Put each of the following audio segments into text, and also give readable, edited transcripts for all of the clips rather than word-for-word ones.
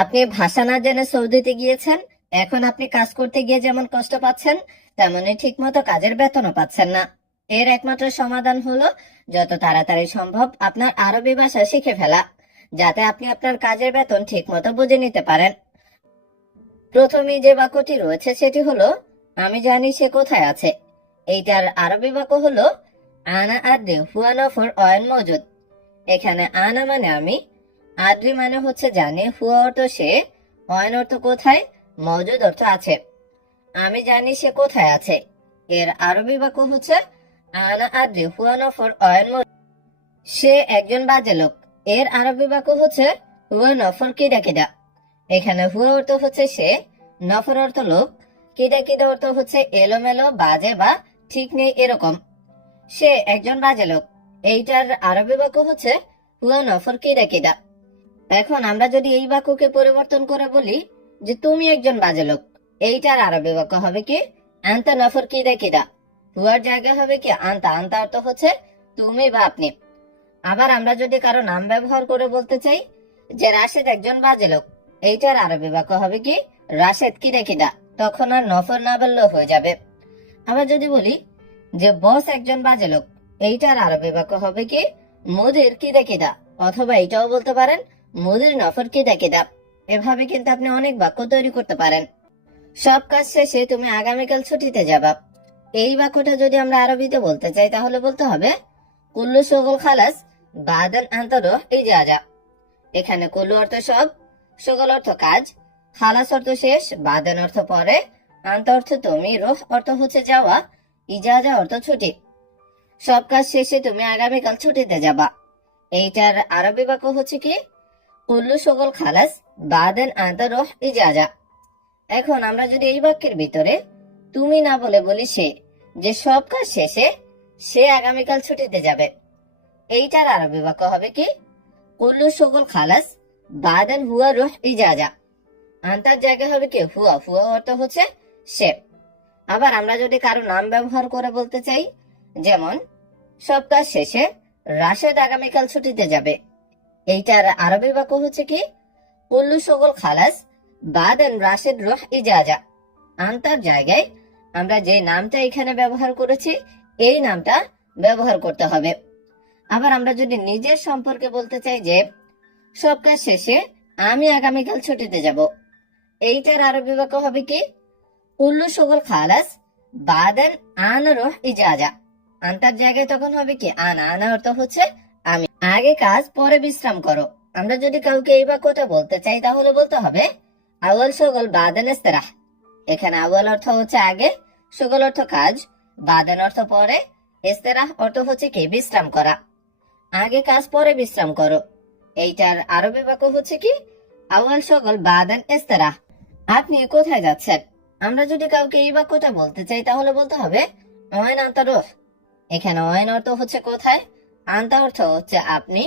আপনি ভাষা না জেনে সৌদিতে গিয়েছেন, এখন আপনি কাজ করতে গিয়ে যেমন কষ্ট পাচ্ছেন, তেমনি ঠিক মতো কাজের বেতনও পাচ্ছেন না। এর একমাত্র সমাধান হলো যত তাড়াতাড়ি সম্ভব আপনার আরবি ভাষা শিখে ফেলা, যাতে আপনি আপনার কাজের বেতন ঠিক মতো বুঝে নিতে পারেন। প্রথমেই যে বাক্যটি রয়েছে সেটি হলো আমি জানি সে কোথায় আছে। এইটার আরবি বাক্য হলো আনা আদ্রি হুয়া নফর অয়ন মজুদ। এখানে আনা মানে আমি, আদ্রি মানে হচ্ছে জানি, হুয়া অর্থ সে, অয়ন অর্থ কোথায়, মজুদ অর্থ আছে। আমি জানি সে কোথায় আছে এর আরবি বাক্য হচ্ছে আনা আদ্রি হুয়া নফর অয়ন মজুদ। সে একজন বাজে লোক এর আরবি বাক্য হচ্ছে হুয়া নফর কিদা কিদা। এখানে হুয়া অর্থ হচ্ছে সে, নফর অর্থ লোক, কিদা কিদা অর্থ হচ্ছে এলোমেলো, বাজে বা ঠিক নেই এরকম। সে একজন বাজে লোক, এইটার আরবি বাক্য হচ্ছে হুয়া নফর কিদা কিদা। এখন আমরা যদি এই বাক্যকে পরিবর্তন করে বলি যে তুমি একজন বাজে লোক, এইটার আরবি বাক্য হবে কি আন্তা নফর কিদা কিদা। হুয়ার জায়গায় হবে কি আন্তা, আন্তা অর্থ হচ্ছে তুমি বা আপনি। আবার আমরা যদি কারো নাম ব্যবহার করে বলতে চাই যে রাশেদ একজন বাজে লোক, এইটার আরবি বাক্য হবে কি রাশেদ কিদা কিদা, তখন আর নফর না বললেও হয়ে যাবে। আবার যদি বলি যে বস একজন বাজে লোক, এইটার আরবি বাক্য হবে কি মুদির কিদা কিদা, অথবা এটাও বলতে পারেন মুদির নফর কিদা কিদা। এভাবে কিন্তু আপনি অনেক বাক্য তৈরি করতে পারেন। সব কাজ শেষে তুমি আগামীকাল ছুটিতে যাবা। এই বাক্যটা যদি আমরা আরবিতে বলতে চাই তাহলে বলতে হবে কুল্লু শগল খালাস বাদান আন্তর ইজাজা। এখানে কুল্লু অর্থ সব, শগল অর্থ কাজ, খালাস অর্থ শেষ, বাদান অর্থ পরে, আন্ত অর্থ তুমি, রোহ অর্থ হচ্ছে যাওয়া, ইজাজা অর্থ ছুটি। সব কাজ শেষে তুমি আগামীকাল ছুটিতে যাবা। এইটার আরবি বাক্য হচ্ছে কি কুল্লু শগল খালাস বাদান আন্তর ইজাজা। এখন আমরা যদি এই বাক্যের ভিতরে তুমি না বলে বলি সে, যে সব কাজ শেষে সে আগামীকাল ছুটিতে যাবে, এইটার আরবি বাক্য হবে কি কুল্লু শগল খালাস বাদান হুয়া রুহ ইজাজা। আন্তার জায়গা হবে কি হুয়া, হুয়া অর্থ হচ্ছে সে। আবার আমরা যদি কারো নাম ব্যবহার করে বলতে চাই, যেমন সব কাজ শেষে রাশেদ আগামীকাল ছুটিতে যাবে, এইটার আরবি বাক্য হচ্ছে কি কুল্লু শগল খালাস বাদান রাশেদ রুহ ইজাজা। আন্তার জায়গায় আমরা যে নামটা এখানে ব্যবহার করেছি এই নামটা ব্যবহার করতে হবে। আবার আমরা যদি নিজের সম্পর্কে বলতে চাই যে সব কাজ শেষে আমি আগামীকাল ছুটিতে যাব, এইটার আরবি বাক্য হবে কি কুল্লু শগল খালাস বাদান আনা রুহ ইজাজা। আন্তার জায়গায় তখন হবে কি আনা, আনা অর্থ হচ্ছে আমি, আগে কাজ পরে বিশ্রাম করো। আমরা যদি কাউকে এই বাক্যটা বলতে চাই তাহলে বলতে হবে আউয়াল শগল বাদান ইস্তেরাহ। এখানে আউয়াল অর্থ হচ্ছে আগে, শগল অর্থ কাজ, বাদান অর্থ পরে, ইস্তেরাহ অর্থ হচ্ছে কি বিশ্রাম করা। আগে কাজ পরে বিশ্রাম করো, এইটার আরবি বাক্য হচ্ছে কি আউয়াল শগল বাদান ইস্তেরাহ। আপনি কোথায় যাচ্ছেন? আমরা যদি কাউকে এই বাক্যটা বলতে চাই তাহলে বলতে হবে অয়ন আন্তা রুহ। এখানে অয়ন অর্থ হচ্ছে কোথায়, আন্তা অর্থ হচ্ছে আপনি,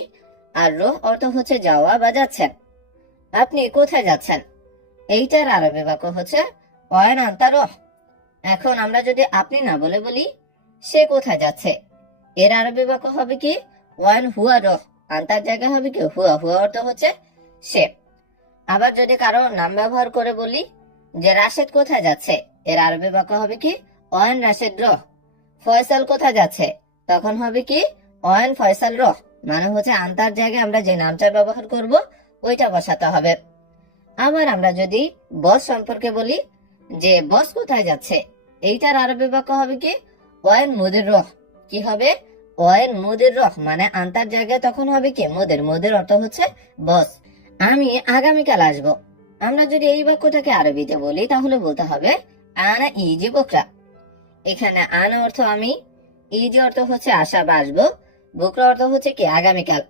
আর রুহ অর্থ হচ্ছে যাওয়া বা যাচ্ছেন। আপনি কোথায় যাচ্ছেন, এইটার আরবি বাক্য হচ্ছে অয়ন আন্তা রুহ। এখন আমরা যদি আপনি না বলে বলি সে কোথায় যাচ্ছে, এর আরবি বাক্য হবে কি ওয়ান হুয়া রুহ। আন্তার জায়গা হবে কি হুয়া, হুয়া অর্থ হচ্ছে সে। আবার যদি কারো নাম ব্যবহার করে বলি যে রাশেদ কোথায় যাচ্ছে, এর আরবি বাক্য হবে কি ওয়ান রাশেদ রুহ। ফয়সাল কোথায় যাচ্ছে, তখন হবে কি ওয়ান ফয়সাল রুহ, মানে হচ্ছে আন্তার জায়গায় আমরা যে নামটা ব্যবহার করব ওইটা বসাতে হবে। আবার আমরা যদি বস সম্পর্কে বলি যে বস কোথায় যাচ্ছে, এইটার আরবি বাক্য হবে কি ওয়ান মুদির রুহ। কি হবে ওয়ান মুদির রুহ, মানে আন্তার জায়গায় তখন হবে কি মুদির, মুদির অর্থ হচ্ছে বস। আমি আগামীকাল আসবো। আমরা যদি এই বাক্যটাকে আরবিতে বলি তাহলে বলতে হবে আনা ইজি বকরা। এখানে আনা অর্থ আমি, ইজি অর্থ হচ্ছে আসা বা আসবো, বকরা অর্থ হচ্ছে কি আগামীকাল।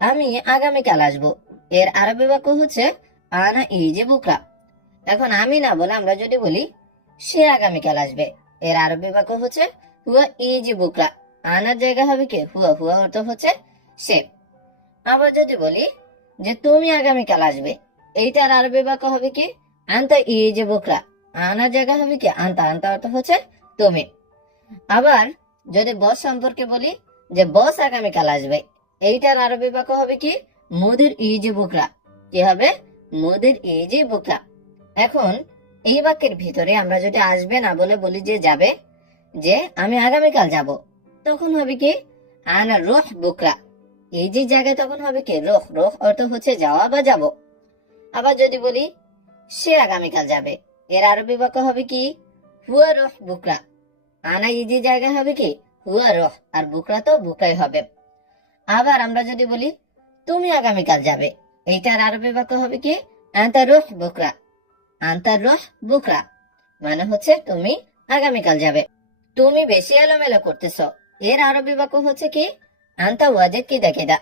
আমি আগামীকাল আসবো, এর আরবি বাক্য হচ্ছে আনা ইজি বকরা। এখন আমি না বলে আমরা যদি বলি সে আগামীকাল আসবে, এর আরবি বাক্য হচ্ছে হুয়া ইজি বুকরা। আনার জায়গা হবে কি হুয়া, হুয়া অর্থ হচ্ছে সে। আবার যদি বলি যে তুমি আগামীকাল আসবে, এইটার আরবি বাক্য হবে কি আন্তা ইজি বুকরা। আনার জায়গা হবে কি আন্তা, আন্তা অর্থ হচ্ছে তুমি। আবার যদি বস সম্পর্কে বলি যে বস আগামীকাল আসবে, এইটার আরবি বাক্য হবে কি মুদির ইজি বুকরা। কি হবে মোদের এই যে বুকরা। এখন এই বাক্যের ভিতরে আমরা যদি আসবে না বলে বলি যে যাবে, যে আমি আগামীকাল যাব, তখন হবে কি আনা রুহ বুকরা। এই যে জায়গায় তখন হবে কি রুহ। রুহ অর্থ হচ্ছে যাওয়া বা যাব। আবার যদি বলি সে আগামীকাল যাবে, এর আরবি বাক্য হবে কি হুয়া রুহ বুকরা। আনা এই যে জায়গায় হবে কি হুয়া রুহ, আর বুকরা তো বুকরাই হবে। আবার আমরা যদি বলি তুমি আগামীকাল যাবে, এইটার আরবি বাক্য হবে কি আনতা রুহ বুকরা। আনতা রুহ বুকরা মানে হচ্ছে তুমি আগামীকাল যাবে। তুমি বেশি এলোমেলো করতেছ, এর আরবি বাক্য হচ্ছে কি আনতা ওয়াজেদ কিদা কিদা।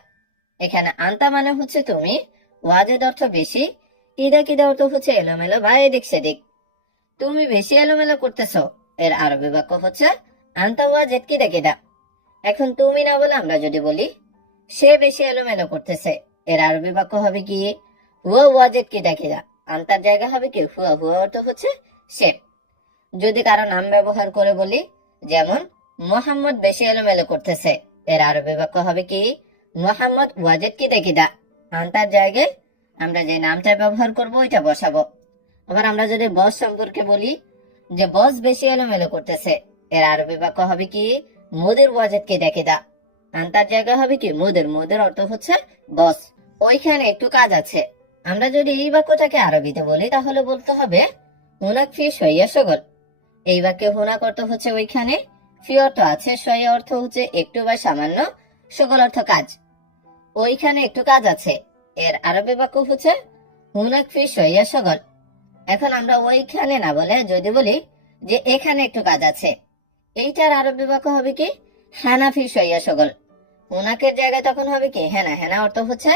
এখানে আনতা মানে হচ্ছে তুমি, ওয়াজেদ অর্থ বেশি, কিদা কিদা অর্থ হচ্ছে এলোমেলো বা এদিক সেদিক। তুমি বেশি এলোমেলো করতেছ, এর আরবি বাক্য হচ্ছে আনতা ওয়াজেদ কিদা কিদা। এখন তুমি না বলে আমরা যদি বলি সে বেশি এলোমেলো করতেছে, এর আরবি বাক্য হবে কি হুয়া ওয়াজেদ কিদা কিদা। আনতার জায়গা হবে কি হুয়া। হুয়া অর্থ হচ্ছে সে। যদি কারো নাম ব্যবহার করে বলি, যেমন মোহাম্মদ বেশি এলোমেলো করতেছে, এর আরবি বাক্য হবে কি মোহাম্মদ ওয়াজেদ কিদা কিদা। আনতার জায়গায় আমরা যে নামটা ব্যবহার করব ওইটা বসাবো। আবার আমরা যদি বস সম্পর্কে বলি যে বস বেশি এলোমেলো করতেছে, এর আরবি বাক্য হবে কি মুদির ওয়াজেদ কিদা কিদা। আনতার জায়গা হবে কি মুদির। মুদির অর্থ হচ্ছে বস। ওইখানে একটু কাজ আছে। আমরা যদি এই বাক্যটাকে আরবিতে বলি তাহলে বলতে হবে হুনাক ফি শইয়া সগল। এই বাক্যে হুনাক অর্থ হচ্ছে ওইখানে, ফি অর্থ আছে, শইয়া অর্থ হচ্ছে একটু বা সামান্য, সগল অর্থ কাজ। ওইখানে একটু কাজ আছে, এর আরবি বাক্য হচ্ছে হুনাক ফি শইয়া সগল। এখন আমরা ওইখানে না বলে যদি বলি যে এখানে একটু কাজ আছে, এইটার আরবি বাক্য হবে কি হানা ফি শইয়া সগল। হুনাকের জায়গায় তখন হবে কি হেনা। হেনা অর্থ হচ্ছে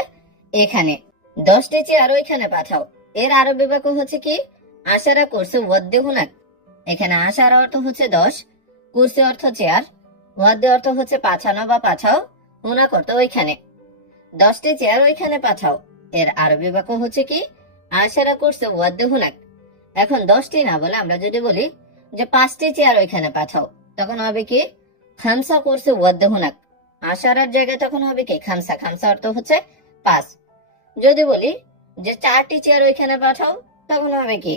এখানে। 10টি চেয়ার ওইখানে পাঠাও, এর আরবি বাক্য হচ্ছে কি আশারা করছে ওয়াদ্দে হুনাক। এখানে আশারা অর্থ হচ্ছে 10, কুরসি অর্থ চেয়ার, ওয়াদ্দে অর্থ হচ্ছে পাঠানো বা পাঠাও, হুনাক অর্থ ওইখানে। 10টি চেয়ার ওইখানে পাঠাও, এর আরবি বাক্য হচ্ছে কি আশারা করছে ওয়াদ্দে হুনাক। এখন 10টি না বলে আমরা যদি বলি যে 5টি চেয়ার ওইখানে পাঠাও, তখন হবে কি খামসা করছে ওয়াদ্দে হুনাক। আশারার জায়গায় তখন হবে কি খামসা। খামসা অর্থ হচ্ছে 5। যদি বলি যে 4টি চেয়ার ওইখানে পাঠাও, তখন হবে কি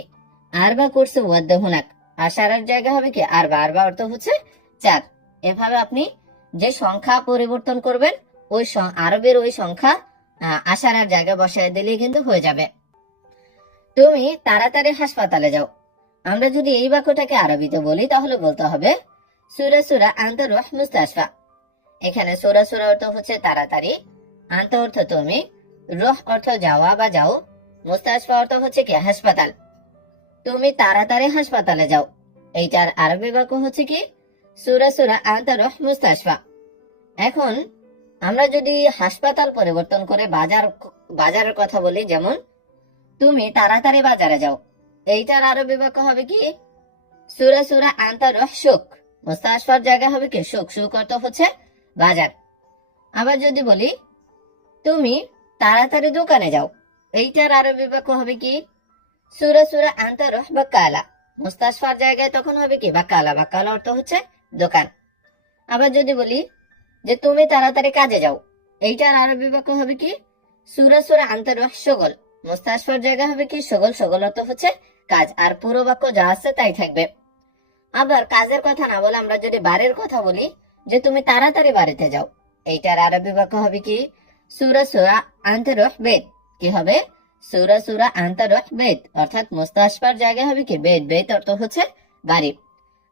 আরবা করছে ওয়াদ্দে হুনাক। আশারার জায়গা হবে কি আরবা। আরবা অর্থ হচ্ছে 4। এভাবে আপনি যে সংখ্যা পরিবর্তন করবেন ওই আরবের ওই সংখ্যা আশারার জায়গায় বসায় দিলেই কিন্তু হয়ে যাবে। তুমি তাড়াতাড়ি হাসপাতালে যাও। আমরা যদি এই বাক্যটাকে আরবিতে বলি তাহলে বলতে হবে সুরা সুরা আনতা রুহ মুস্তাশফা। এখানে সুরা সুরা অর্থ হচ্ছে তাড়াতাড়ি, আনতা অর্থ তুমি, রুহ অর্থ যাওয়া বা যাও, মুস্তাশফা অর্থ হচ্ছে কি হাসপাতাল। তুমি তাড়াতাড়ি হাসপাতালে যাও, এইটার আরবি বাক্য হচ্ছে কি সুরা সুরা আনতা রুহ মুস্তাশফা। এখন আমরা যদি হাসপাতাল পরিবর্তন করে বাজারের কথা বলি, যেমন তুমি তাড়াতাড়ি বাজারে যাও, এইটার আরবি বাক্য হবে কি সুরা সুরা আনতা রুহ সুক। মুস্তাশফার জায়গা হবে কি সুক। সুক অর্থ হচ্ছে বাজার। আবার যদি বলি তুমি তাড়াতাড়ি দোকানে যাও, এইটার আরবি বাক্য হবে কি সুরা সুরা আনতা রুহ বাকালা। মুস্তাশফার জায়গায় তখন হবে কি বাকালা। বাকালা অর্থ হচ্ছে দোকান। আবার যদি বলি যে তুমি তাড়াতাড়ি কাজে যাও, এইটার আরবি বাক্য হবে কি সুরা সুরা আনতা রুহ সগল। মুস্তাশফার জায়গা হবে কি সগল। সগল অর্থ হচ্ছে কাজ, আর পুরো বাক্য যা আছে তাই থাকবে। আবার কাজের কথা না বলে আমরা যদি বাড়ির কথা বলি যে তুমি তাড়াতাড়ি বাড়িতে যাও, এইটার আরবি বাক্য হবে কি সুরা সুরা আনতা রুহ বেত। কি হবে সুরা সুরা আনতা রুহ বেত, অর্থাৎ মুস্তাশফার জায়গা হবে কি বেত। বেত অর্থ হচ্ছে বাড়ি।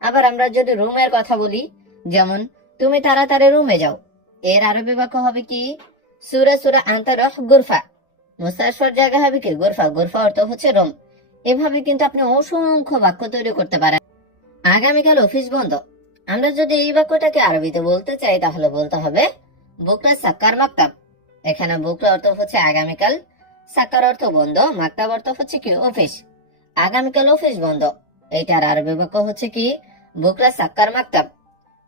আবার আমরা যদি রুমের কথা বলি, যেমন তুমি তাড়াতাড়ি রুমে যাও, এর আরবি বাক্য হবে কি সুরা সুরা আনতা রুহ গুরফা। মুস্তাশফার জায়গা হবে কি গুরফা। গুরফা অর্থ হচ্ছে রুম। এভাবে কিন্তু আপনি অসংখ্য বাক্য তৈরি করতে পারেন। আগামীকাল অফিস বন্ধ। আমরা যদি এই বাক্যটাকে আরবিতে বলতে চাই তাহলে বলতে হবে বুকরা সাক্কার মাকতাব। এখানে বুকরা অর্থ হচ্ছে আগামীকাল, সাক্কার অর্থ বন্ধ, মাকতাব অর্থ হচ্ছে কি অফিস। আগামীকাল অফিস বন্ধ, এইটার আরবি বাক্য হচ্ছে কি বুকরা সাক্কার মাকতাব।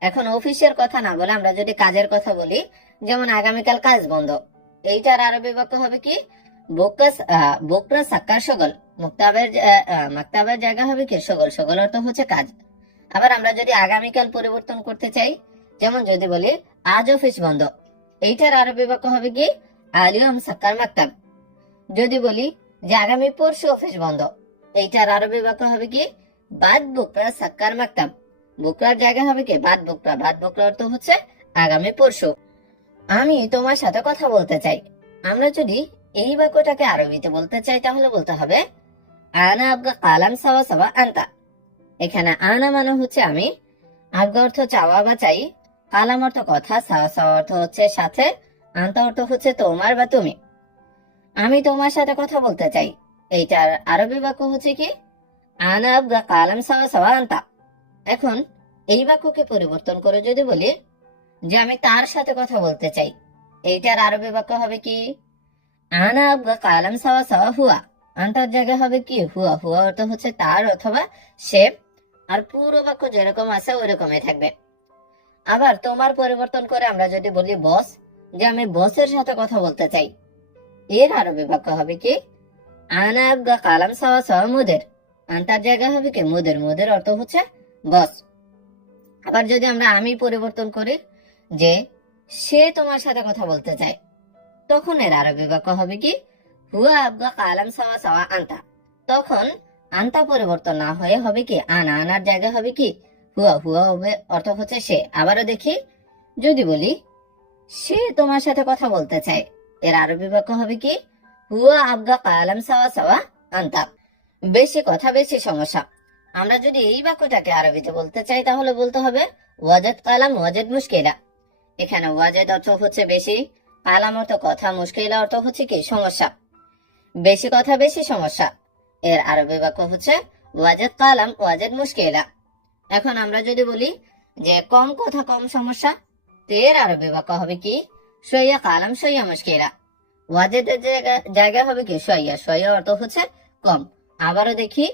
এখন অফিসের কথা না বলে আমরা যদি কাজের কথা বলি, যেমন আগামীকাল কাজ বন্ধ, এইটার আরবি বাক্য হবে কি বুকরা সাক্কার সগল। মাকতাবের জায়গা হবে কি সগল। সগল অর্থ হচ্ছে কাজ। আবার আমরা যদি আগামীকাল পরিবর্তন করতে চাই, যেমন যদি বলি আজ অফিস বন্ধ, এইটার আরবি বাক্য হবে কি আলিয়ম সাক্কার মাকতাব। যদি বলি যে আগামী পরশু অফিস বন্ধ, এইটার আরবি বাক্য হবে কি? বাদ বুকরা সাক্কার মাকতাব। বুকরার জায়গা হবে কি? বাদ বুকরা। বাদ বুকরা অর্থ হচ্ছে আগামী পরশু। আমি তোমার সাথে কথা বলতে চাই। আমরা যদি এই বাক্যটাকে আরবিতে বলতে চাই তাহলে বলতে হবে আনা আবগা কালাম সাওয়া সাওয়া আনতা। এখানে আনা মানে হচ্ছে আমি, আবগা অর্থ চাওয়া বা চাই, কালাম অর্থ কথা, সাওয়া সাওয়া অর্থ হচ্ছে সাথে, আনতা অর্থ হচ্ছে তোমার বা তুমি। আমি তোমার সাথে কথা বলতে চাই, এইটার আরবি বাক্য হচ্ছে কি? আনা আবগা কালাম সাওয়া সাওয়া আনতা। এখন এই বাক্যকে পরিবর্তন করে যদি বলি যে আমি তার সাথে কথা বলতে চাই, এইটার আরবি বাক্য হবে কি? আনা আবগা কালাম সাওয়া সাওয়া হুয়া। আনতার জায়গা হবে কি? হুয়া। হুয়া অর্থ হচ্ছে তার অথবা সে, আর পুরো বাক্য যেরকম আছে ওইরকমই থাকবে। আবার তোমার পরিবর্তন করে আমরা যদি বলি বস, যে আমি বসের সাথে কথা বলতে চাই, এর আরবি বাক্য হবে কি? আনা আবগা কালাম সাওয়া সাওয়া মুদের। আনতার জায়গা হবে কি? মুদের। মুদের অর্থ হচ্ছে বস। আবার যদি আমরা আমি পরিবর্তন করি যে সে তোমার সাথে কথা বলতে চায়, তখন এর আরবি বাক্য হবে কি? হুয়া আবগা কালাম সাওয়া সাওয়া আনতা। তখন আনতা পরিবর্তন না হয়ে হবে কি? আনা। আনার জায়গা হবে কি? হুয়া। হুয়া হবে অর্থ হচ্ছে সে। আবারও দেখি, যদি বলি সে তোমার সাথে কথা বলতে চায়, এর আরবি বাক্য হবে কি? হুয়া আবগা কালাম সাওয়া সাওয়া আনতা। বেশি কথা বেশি সমস্যা। আমরা যদি এই বাক্যটাকে আরবিতে বলতে চাই তাহলে বলতে হবে ওয়াজেদ কালাম ওয়াজেদ মুশকিলা। এখানে ওয়াজেদ অর্থ হচ্ছে বেশি, কালাম অর্থ কথা, মুশকিলা অর্থ হচ্ছে কি? সমস্যা। বেশি কথা বেশি সমস্যা, এর আরবি বাক্য হচ্ছে ওয়াজেদ কালাম ওয়াজেদ মুশকিলা। এখন আমরা যদি বলি যে কম কথা কম সমস্যা, তো এর আরবি বাক্য হবে কি? শইয়া কালাম শইয়া মুশকিলা। ওয়াজেদের জায়গা হবে কি? শইয়া। শইয়া অর্থ হচ্ছে কম। আবারও দেখি,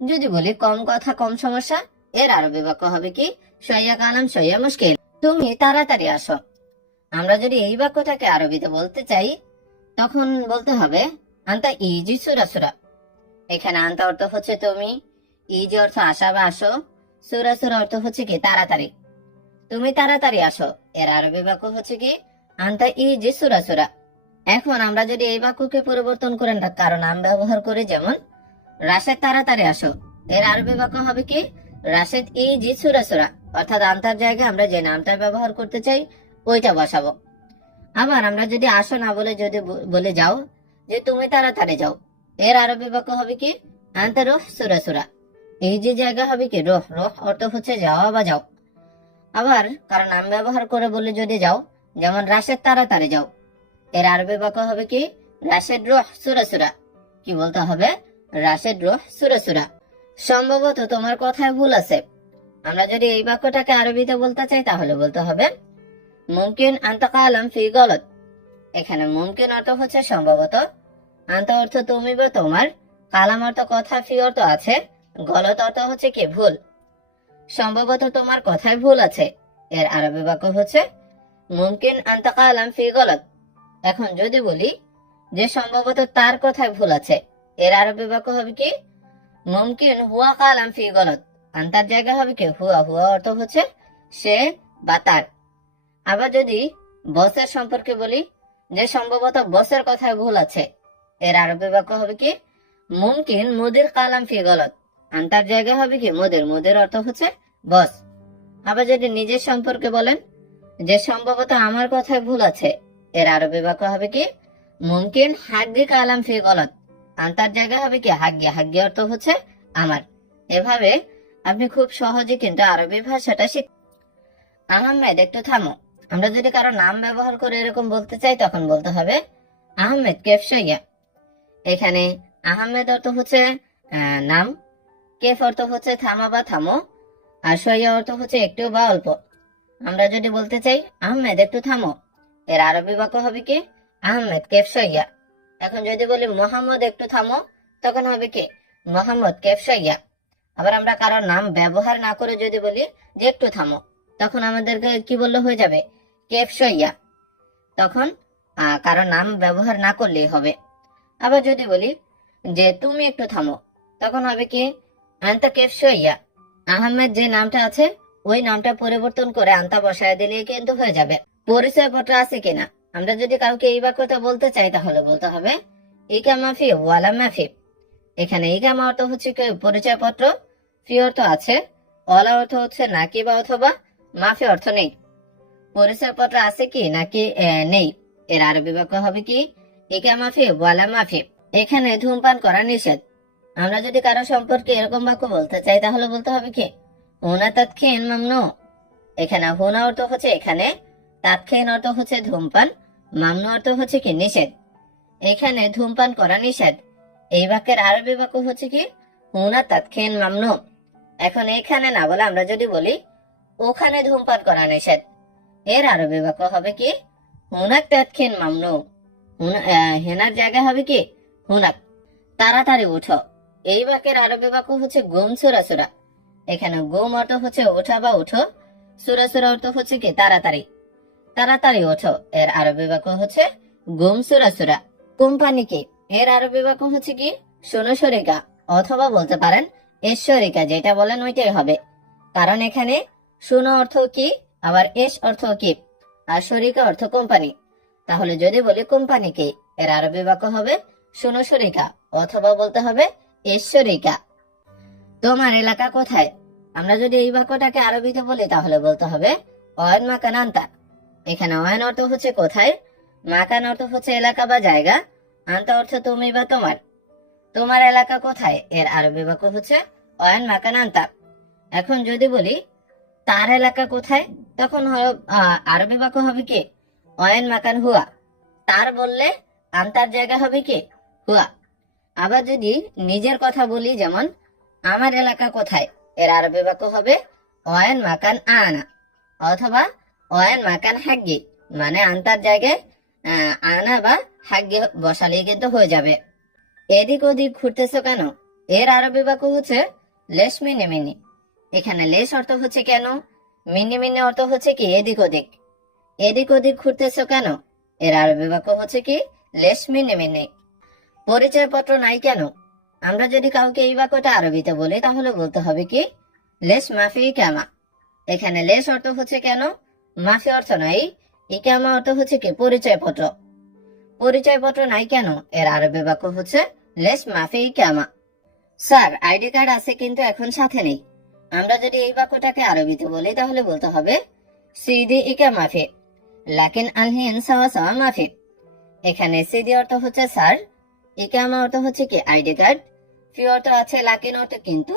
যদি বলি কম কথা কম সমস্যা, এর আরবি বাক্য হবে কি? শইয়া কালাম শইয়া মুশকিল। তুমি তাড়াতাড়ি আসো। আমরা যদি এই বাক্যটাকে আরবিতে বলতে চাই তখন বলতে হবে আন্তা ইজি সুরা সুরা। এখানে আন্তা অর্থ হচ্ছে তুমি, ইজি অর্থ আসা বা আসো, সুরা সুরা অর্থ হচ্ছে কি? তাড়াতাড়ি। তুমি তাড়াতাড়ি আসো, এর আরবি বাক্য হচ্ছে কি? আন্তা ইজি সুরা সুরা। এখন আমরা যদি এই বাক্যকে পরিবর্তন করে কারো নাম ব্যবহার করি, যেমন রাশেদ তাড়াতাড়ি আসো, এর আরবি বাক্য হবে কি? রাশেদ ইজি সুরা সুরা। অর্থাৎ আন্তার জায়গায় আমরা যে নামটা ব্যবহার করতে চাই ওইটা বসাবো। আবার আমরা যদি আসো না বলে যদি বলে যাও, যে তুমি তাড়াতাড়ি যাও, এর আরবি বাক্য হবে কি? আনতা রুহ সুরা সুরা। এই যে জায়গা হবে কি? রোহ। রোহ অর্থ হচ্ছে যাওয়া বা যাও। আবার কারো নাম ব্যবহার করে বলে যদি যাও, যেমন রাশেদ তাড়াতাড়ি যাও, এর আরবি বাক্য হবে কি? রাশেদ রুহ সুরা সুরা। কি বলতে হবে? রাশেদ রুহ সুরা সুরা। সম্ভবত তোমার কথায় ভুল আছে। আমরা যদি এই বাক্যটাকে আরবিতে বলতে চাই তাহলে বলতে হবে মুমকিন আনতা কালাম ফি গলত। এখানে মুমকিন অর্থ হচ্ছে সম্ভবত, আনতা অর্থ তুমি বা তোমার, কালাম অর্থ কথা, ফি অর্থ আছে, গলত অর্থ হচ্ছে কি? ভুল। সম্ভবত তোমার কথায় ভুল আছে, এর আরবি বাক্য হচ্ছে মুমকিন আনতা কালাম ফি গলত। এখন যদি বলি যে সম্ভবত তার কথায় ভুল আছে, এর আরবি বাক্য হবে কি? মুমকিন হুয়া কালাম ফি গলত। আনতার জায়গা হবে কি? হুয়া। হুয়া অর্থ হচ্ছে সে বা তার। আবার যদি বসের সম্পর্কে বলি যে সম্ভবত বসের কথায় ভুল আছে, এর আরবি বাক্য হবে কি? মুমকিন মুদির কালাম ফি গলত। আনতার জায়গা হবে কি? মুদির। মুদির অর্থ হচ্ছে বস। আবার যদি নিজের সম্পর্কে বলেন যে সম্ভবত আমার কথায় ভুল আছে, এর আরবি বাক্য হবে কি? মুমকিন হাগ্গি কালাম ফি গলত। আনতার জায়গা হবে কি? হাগ্গি। হাগ্গি অর্থ হচ্ছে আমার। এভাবে আপনি খুব সহজে কিন্তু আরবি ভাষাটা শিখ। আহমেদ একটু থামো। আমরা যদি কারো নাম ব্যবহার করে এরকম বলতে চাই তখন বলতে হবে আহমেদ কেফ শইয়া। এখানে আহমেদ অর্থ হচ্ছে নাম, কেফ অর্থ হচ্ছে থামা বা থামো, আর শইয়া অর্থ হচ্ছে একটু বা অল্প। আমরা যদি বলতে চাই আহমেদ একটু থামো, এর আরবি বাক্য হবে কি? আহমেদ কেফ শইয়া। এখন যদি বলি মোহাম্মদ একটু থামো, তখন হবে কি? মোহাম্মদ কেফ শইয়া। আবার আমরা কারোর নাম ব্যবহার না করে যদি বলি যে একটু থামো, তখন আমাদেরকে কি বললে হয়ে যাবে? কেফ শইয়া। তখন কারোর নাম ব্যবহার না করলেই হবে। আবার যদি বলি যে তুমি একটু থামো, তখন হবে কি? আন্তা কেফ শইয়া। আহমেদ যে নামটা আছে ওই নামটা পরিবর্তন করে আন্তা বসায় দিলেই কিন্তু হয়ে যাবে। পরিচয় পত্র আছে কিনা, আমরা যদি কাউকে এই বাক্যটা বলতে চাই তাহলে বলতে হবে ইকামা ফি ওয়ালা মাফি। এখানে ইকামা অর্থ হচ্ছে কি পরিচয়পত্র, ফি অর্থ আছে, ওয়ালা অর্থ হচ্ছে নাকি বা অথবা, মাফি অর্থ নেই। পরিচয়পত্র আছে কি নাকি নেই, এর আরবি বাক্য হবে কি ইকামা ফি ওয়ালা মাফি। এখানে ধূমপান করা নিষেধ। আমরা যদি কারো সম্পর্কে এরকম বাক্য বলতে চাই তাহলে বলতে হবে কি হুনা তাদখিন মামনু। এখানে হুনা অর্থ হচ্ছে এখানে, তাদখিন অর্থ হচ্ছে ধূমপান, মামনু অর্থ হচ্ছে কি নিষেধ। এখানে ধূমপান করা নিষেধ। এই বাক্যের আরবি বাক্য হচ্ছে কি হুনা তাদখিন মামনু। এখন এখানে না বলে আমরা যদি বলি ওখানে ধূমপান করা নিষেধ, এর আরবি বাক্য হবে কি হুনাক তাদখিন মামনু। হেনার জায়গা হবে কি হুনাক। তাড়াতাড়ি উঠো। এই বাক্যের আরবি বাক্য হচ্ছে গুম সুরা সুরা। এখানে গুম অর্থ হচ্ছে ওঠা বা উঠো, সুরা সুরা অর্থ হচ্ছে কি তাড়াতাড়ি। তাড়াতাড়ি ওঠো, এর আরবি বাক্য হচ্ছে গুম সুরা সুরা। কোম্পানি কি, এর আরবি বাক্য হচ্ছে কি সুনসরিকা, অথবা বলতে পারেন ঈশ্বরিকা, যেটা বলেন ওইটাই হবে। কারণ এখানে সুন অর্থ কি, আবার এস অর্থ কি, আর শরিকা অর্থ কোম্পানি। তাহলে যদি বলি কোম্পানি কি, এর আরবি বাক্য হবে সুনসরিকা, অথবা বলতে হবে ঈশ্বরিকা। তোমার এলাকা কোথায়? আমরা যদি এই বাক্যটাকে আরবিতে বলি তাহলে বলতে হবে অয়ন মাকান আন্তা। এখানে অয়ন অর্থ হচ্ছে কোথায়, মাকান অর্থ হচ্ছে এলাকা বা জায়গা, আন্তা অর্থ তুমি বা তোমার। তোমার এলাকা কোথায়, এর আরবি বাক্য হচ্ছে অয়ন মাকান আন্তা। এখন যদি বলি তার এলাকা কোথায়, তখন আরবি বাক্য হবে কি অয়ন মাকান হুয়া। তার বললে আন্তার জায়গা হবে কি হুয়া। আবার যদি নিজের কথা বলি, যেমন আমার এলাকা কোথায়, এর আরবি বাক্য হবে অয়ন মাকান আনা, অথবা অয়ন মাকান হাগ্গি, মানে আন্তার জায়গায় আনা বা হাগ্গি বসালেই কিন্তু হয়ে যাবে। এদিক ওদিক ঘুরতেছো কেন, এর আরবি বাক্য হচ্ছে লেশ মিনি মিনি। এখানে লেশ অর্থ হচ্ছে কেন, মিনি মিনি অর্থ হচ্ছে কি এদিক ওদিক। এদিক ওদিক ঘুরতেছো কেন, এর আরবি বাক্য হচ্ছে কি লেশ মিনি মিনি। পরিচয়পত্র নাই কেন, আমরা যদি কাউকে এই বাক্যটা আরবিতে বলি তাহলে বলতে হবে কি লেশ মাফি ইকামা। এখানে লেশ অর্থ হচ্ছে কেন, মাফি অর্থ নাই, ইকামা অর্থ হচ্ছে কি পরিচয়পত্র। পরিচয়পত্র নাই কেন, এর আরবি বাক্য হচ্ছে লেশ মাফি ইকামা। স্যার আইডি কার্ড আছে কিন্তু এখন সাথে নেই। আমরা যদি এই বাক্যটাকে আরবিতে বলি তাহলে বলতে হবে সিদি ইকা মাফি লাকিন আলহিন সাওয়া সাওয়া মাফি। এখানে সিদি অর্থ হচ্ছে স্যার, ইকামা অর্থ হচ্ছে কি আইডি কার্ড, ফি অর্থ আছে, লাকিন অর্থ কিন্তু,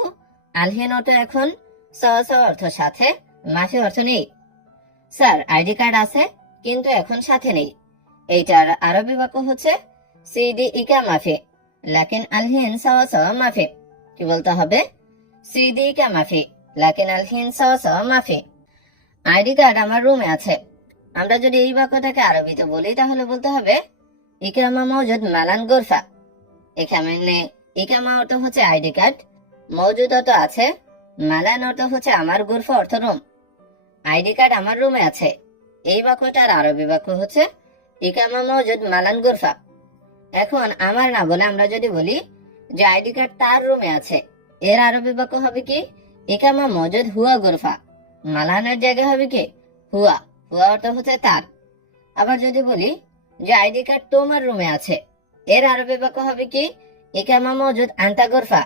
আলহিন অর্থ এখন, সাওয়া সাওয়া অর্থ সাথে, মাফি অর্থ নেই। স্যার আইডি কার্ড আছে কিন্তু এখন সাথে নেই, এইটার আরবি বাক্য হচ্ছে সিদি ইকা মাফি লাকিন আলহিন সাওয়া সাওয়া মাফি। কি বলতে হবে সিদি ইকা মাফি লাকিন আলহিন সাওয়া সাওয়া মাফি। আইডি কার্ড আমার রুমে আছে। আমরা যদি এই বাক্যটাকে আরবিতে বলি তাহলে বলতে হবে ইকামা মওজুদ মালান গোরফা। এখানে ইকামা অর্থ হচ্ছে আইডি কার্ড, মওজুদ অর্থ আছে, মালান অর্থ হচ্ছে আমার, গোরফা অর্থ রুম। আইডি কার্ড আমার রুমে আছে, এই বাক্যটার আরবি বাক্য হচ্ছে ইকামা মওজুদ মালান গোরফা। এখন আমার না বলে আমরা যদি বলি যে আইডি কার্ড তার রুমে আছে, এর আরবি বাক্য হবে কি ইকামা মওজুদ হুয়া গোরফা। মালানের জায়গা হবে কি হুয়া, হুয়া অর্থ হচ্ছে তার। আবার যদি বলি যে আইডি কার্ড তোমার রুমে আছে, এর আরবি বাক্য হবে কি ইকামা মওজুদ আন্তা গোরফা।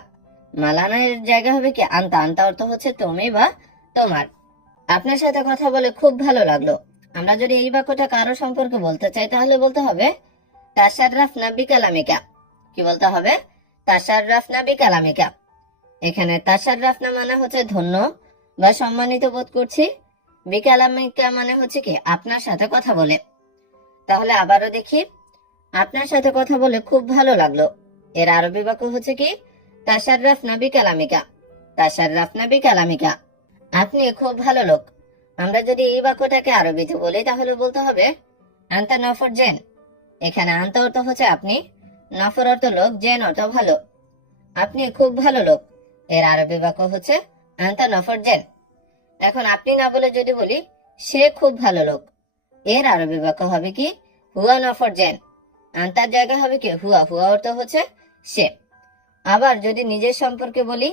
মালানের জায়গা হবে কি আন্তা, আন্তা অর্থ হচ্ছে তুমি বা তোমার। আপনার সাথে কথা বলে খুব ভালো লাগলো। আমরা যদি এই বাক্যটা কারো সম্পর্কে বলতে চাই তাহলে বলতে হবে তাশাররাফনা বিকালামিকা। কি বলতে হবে তাশাররাফনা বিকালামিকা। এখানে তাশাররাফনা মানে হচ্ছে ধন্য বা সম্মানিত বোধ করছি, বিকালামিকা মানে হচ্ছে কি আপনার সাথে কথা বলে। তাহলে আবারও দেখি, আপনার সাথে কথা বলে খুব ভালো লাগলো, এর আরবি বাক্য হচ্ছে কি তাশাররাফনা বিকালামিকা। তাশাররাফনা বিকালামিকা, আপনি খুব ভালো লোক। আমরা যদি এই বাক্যটাকে আরবিতে বলি তাহলে বলতে হবে আন্তা নফর জেন। এখানে আন্তা অর্থ হচ্ছে আপনি, নফর অর্থ লোক, জেন অর্থ ভালো। আপনি খুব ভালো লোক, এর আরবি বাক্য হচ্ছে আন্তা নফর জেন। এখন আপনি না বলে যদি বলি সে খুব ভালো লোক, এর আরবি বাক্য হবে কি হুয়া নফর জেন। আন্তার জায়গা হবে কি হুয়া, হুয়া অর্থ হচ্ছে সে। আবার যদি নিজের সম্পর্কে বলি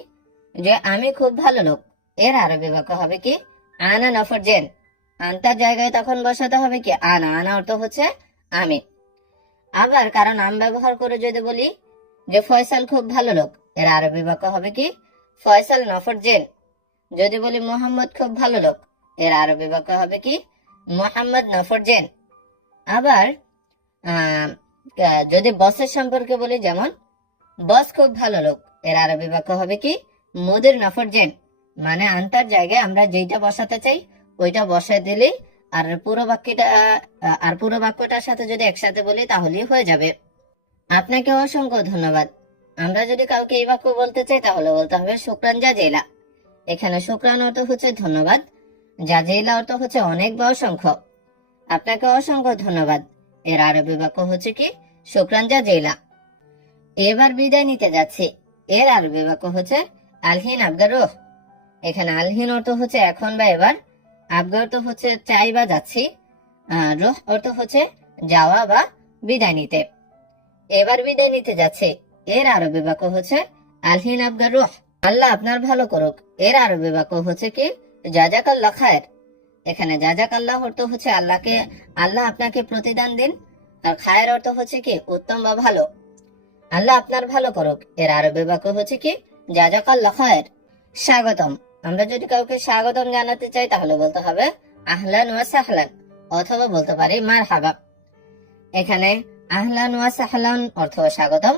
যে আমি খুব ভালো লোক, এর আরবি বাক্য হবে কি আনা নফর জেন। আন্তার জায়গায় তখন বসাতে হবে কি আনা, আনা অর্থ হচ্ছে আমি। আবার কারো নাম ব্যবহার করে যদি বলি যে ফয়সাল খুব ভালো লোক, এর আরবি বাক্য হবে কি? ফয়সাল নফর জেন। যদি বলি মোহাম্মদ খুব ভালো লোক, এর আরবি বাক্য হবে কি? মোহাম্মদ নফর জেন। আবার আহ যদি বসের সম্পর্কে বলি, যেমন বস খুব ভালো লোক, এর আরবি বাক্য হবে কি? মুদির নফর জেন। মানে আনতার জায়গায় আমরা যেইটা বসাতে চাই ওইটা বসায় দিলেই, আর পুরো বাক্যটার সাথে যদি একসাথে বলি তাহলেই হয়ে যাবে। আপনাকে অসংখ্য ধন্যবাদ। আমরা যদি কাউকে এই বাক্য বলতে চাই তাহলে বলতে হবে শুকরান জাজিলা। এখানে শুকরান অর্থ হচ্ছে ধন্যবাদ, জাজিলা অর্থ হচ্ছে অনেক বা অসংখ্য। আপনাকে অসংখ্য ধন্যবাদ, এর আরবি বাক্য হচ্ছে কি? শুকরান জাজিলা। এবার বিদায় নিতে যাচ্ছি, এর আরবি বাক্য হচ্ছে আলহিন আবগা রুহ। এখানে আলহিন অর্থ হচ্ছে এখন বা এবার, আবগা অর্থ হচ্ছে চাই বা যাচ্ছি, রুহ অর্থ হচ্ছে যাওয়া বা বিদায় নিতে। এবার বিদায় নিতে যাচ্ছে, এর আরবি বাক্য হচ্ছে আলহিন আবগা রুহ। আল্লাহ আপনার ভালো করুক, এর আরবি বাক্য হচ্ছে কি? জাজাকাল্লাহ খায়ের। এখানে জাজাকাল্লাহ অর্থ হচ্ছে আল্লাহ আপনাকে প্রতিদান দিন, আর খায়ের অর্থ হচ্ছে কি? উত্তম বা ভালো। আল্লাহ আপনার ভালো করুক, এর আরবি বাক্য হচ্ছে কি? জাজাকাল্লাহ খায়ের। স্বাগতম। আমরা যদি কাউকে স্বাগতম জানাতে চাই তাহলে বলতে হবে আহলান ওয়া সাহলান, অথবা বলতে পারি মারহাবা। এখানে আহলান ওয়া সাহলান অর্থ স্বাগতম,